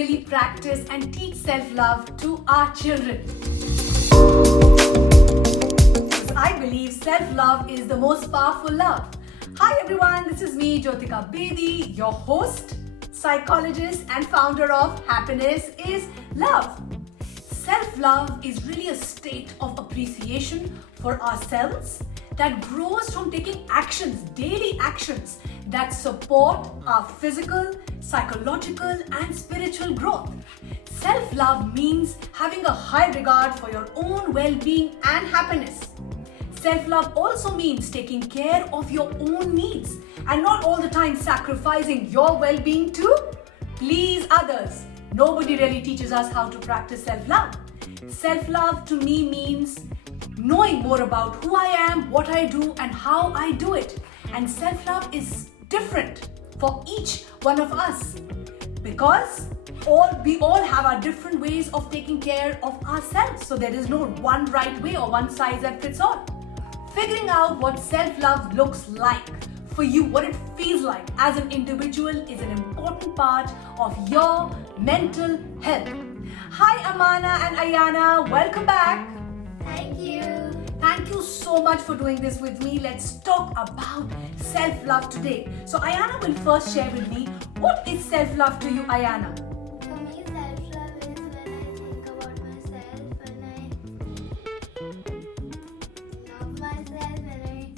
really practice and teach self-love to our children. I believe self-love is the most powerful love. Hi everyone, this is me, Jyotika Bedi, your host, psychologist and founder of Happiness is Love. Self-love is really a state of appreciation for ourselves that grows from taking actions, daily actions that support our physical, psychological and spiritual growth. Self-love means having a high regard for your own well-being and happiness. Self-love also means taking care of your own needs and not all the time sacrificing your well-being to please others. Nobody really teaches us how to practice self-love. Self-love to me means knowing more about who I am, what I do and how I do it. And self-love is different for each one of us because we all have our different ways of taking care of ourselves. So there is no one right way or one size that fits all. Figuring out what self-love looks like for you, what it feels like as an individual is an important part of your mental health. Hi Amana and Ayana, welcome back. Thank you. Thank you so much for doing this with me. Let's talk about self-love today. So Ayana will first share with me, what is self-love to you, Ayana? For me, self-love is when I think about myself, when I love myself, when I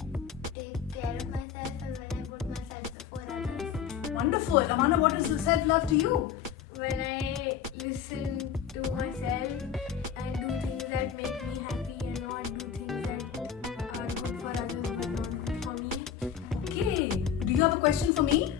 take care of myself, and when I put myself before others. Wonderful. Amana, what is self-love to you? When I listen to myself and do things that make me happy and not do things that are good for others but not good for me. Okay. Do you have a question for me?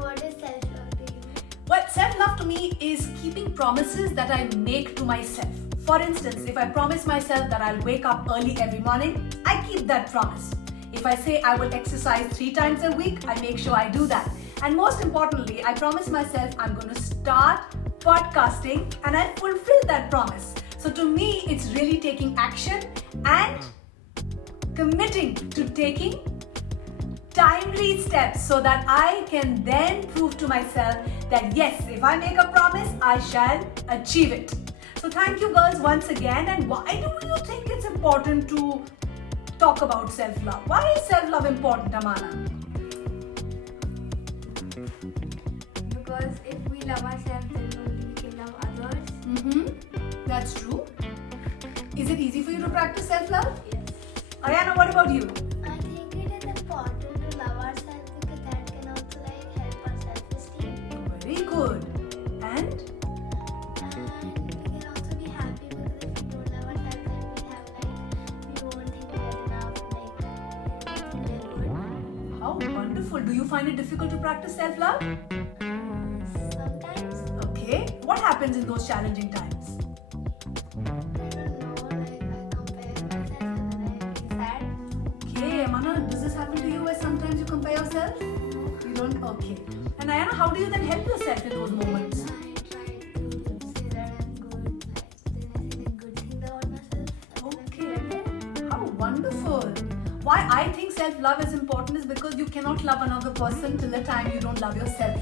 What is self-love to you? Well, self-love to me is keeping promises that I make to myself. For instance, if I promise myself that I'll wake up early every morning, I keep that promise. If I say I will exercise 3 times a week, I make sure I do that. And most importantly, I promise myself I'm going to start podcasting and I fulfill that promise. So to me, it's really taking action and committing to taking timely steps so that I can then prove to myself that yes, if I make a promise, I shall achieve it. So thank you girls once again. And why do you think it's important to talk about self-love? Why is self-love important, Amana? Because if we love ourselves, then only we can love others. That's true. Is it easy for you to practice self-love? Yes. Ayana, what about you? I think it is important to love ourselves because that can also help our self-esteem. Very good. And? And we can also be happy because if we don't love ourselves, then we won't think we're enough, we're good. How wonderful. Do you find it difficult to practice self-love? Sometimes, Okay. What happens in those challenging times? I don't know, I compare myself and I feel sad. Okay, Amana, does this happen to you where sometimes you compare yourself? You don't? Okay. And Ayana, how do you then help yourself in those moments? I try to say that I'm good. Then I say the good things about myself. Okay. How wonderful. Why I think self-love is important is because you cannot love another person till the time you don't love yourself.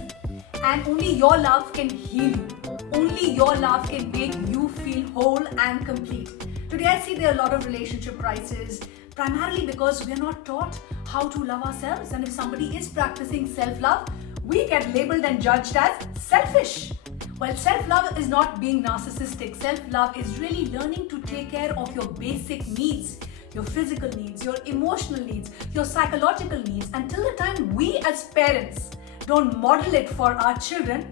And only your love can heal you. Only your love can make you feel whole and complete. Today I see there are a lot of relationship crises, primarily because we are not taught how to love ourselves. And if somebody is practicing self-love, we get labeled and judged as selfish. Well, self-love is not being narcissistic. Self-love is really learning to take care of your basic needs, your physical needs, your emotional needs, your psychological needs. Until the time we as parents don't model it for our children,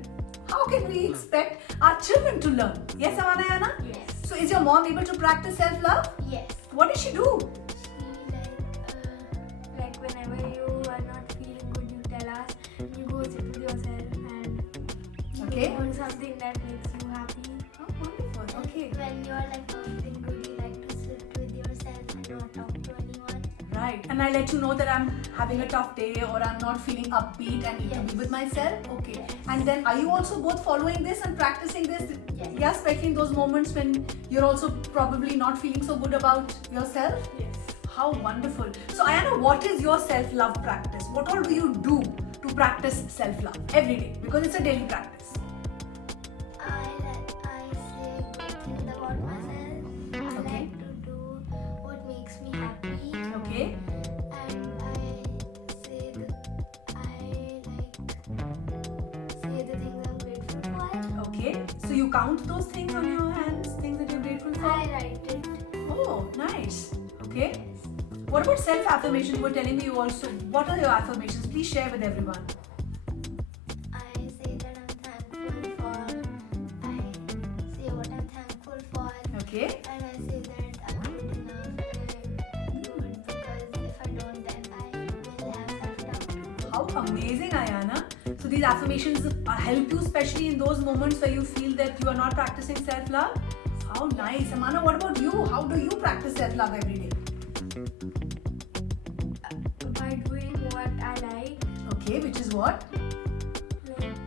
how can we expect our children to learn? Yes, Amanayana? Yes. So is your mom able to practice self-love? Yes. What does she do? She Like whenever you are not feeling good, you tell us, you go sit with yourself and Okay. do something that makes you happy. Oh, wonderful. Okay. when you're not feeling good, you like to sit with yourself and not talk to anyone. Right. And I let you know that I'm having a tough day or I'm not feeling upbeat and need to be with myself. Okay. Yes. And then are you also both following this and practicing this? Yes. Yeah, especially in those moments when you're also probably not feeling so good about yourself? Yes. How wonderful. So Ayana, what is your self-love practice? What all do you do to practice self-love every day? Because it's a daily practice. Okay, so you count those things on your hands, things that you're grateful for? I write it. Oh, nice. Okay. Yes. What about self-affirmation? You were telling me you also. What are your affirmations? Please share with everyone. I say that I'm thankful for. I say what I'm thankful for. Okay. And I say that I'm good enough and good, because if I don't, then I will have self-doubt. How amazing, Ayana. So these affirmations help you, especially in those moments where you feel that you are not practicing self-love. How nice. Amana, what about you? How do you practice self-love every day? By doing what I like, Okay, which is what? like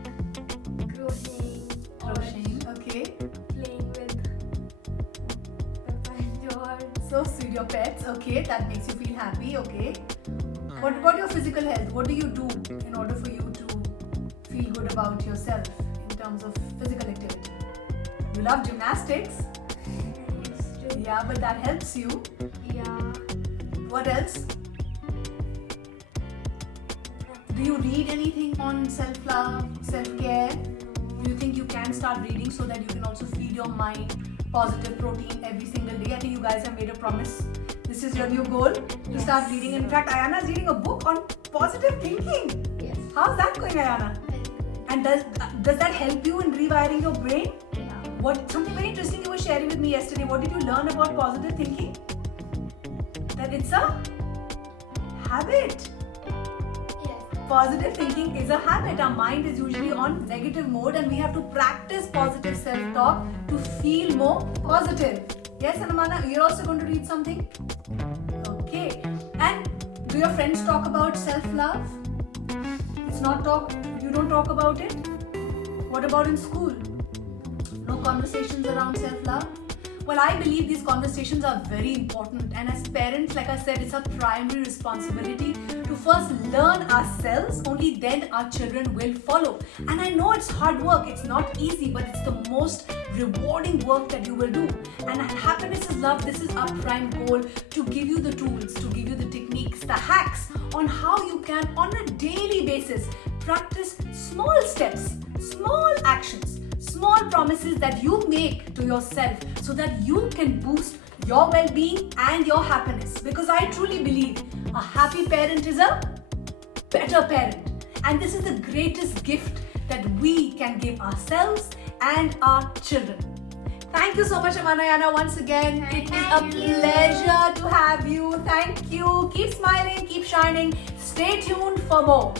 crocheting, Crocheting. Okay. or playing with Peppa and George. So sweet, your pets. Okay, that makes you feel happy. Okay. What about your physical health? What do you do in order for you to feel good about yourself in terms of physical activity? You love gymnastics. Used to- Yeah, but that helps you. Yeah. What else? Do you read anything on self-love, self-care? Do you think you can start reading so that you can also feed your mind positive protein every single day? I think you guys have made a promise. This is your new goal to start reading. In fact, Ayana is reading a book on positive thinking. Yes. How's that going, Ayana? Very good. And does that help you in rewiring your brain? Yeah. What something very interesting you were sharing with me yesterday. What did you learn about positive thinking? That it's a habit. Yes. Positive thinking is a habit. Our mind is usually on negative mode and we have to practice positive self-talk to feel more positive. Yes, Anamana, you're also going to read something? Okay. And do your friends talk about self-love? You don't talk about it? What about in school? No conversations around self-love? Well, I believe these conversations are very important, and as parents, like I said, it's our primary responsibility to first learn ourselves, only then our children will follow. And I know it's hard work, it's not easy, but it's the most rewarding work that you will do. And Happiness is Love, this is our prime goal, to give you the tools, to give you the techniques, the hacks on how you can, on a daily basis, practice small steps, small actions, small promises that you make to yourself so that you can boost your well-being and your happiness. Because I truly believe a happy parent is a better parent. And this is the greatest gift that we can give ourselves and our children. Thank you so much, Amanayana, once again. It is a Thank you. pleasure to have you. Thank you. Keep smiling, keep shining. Stay tuned for more.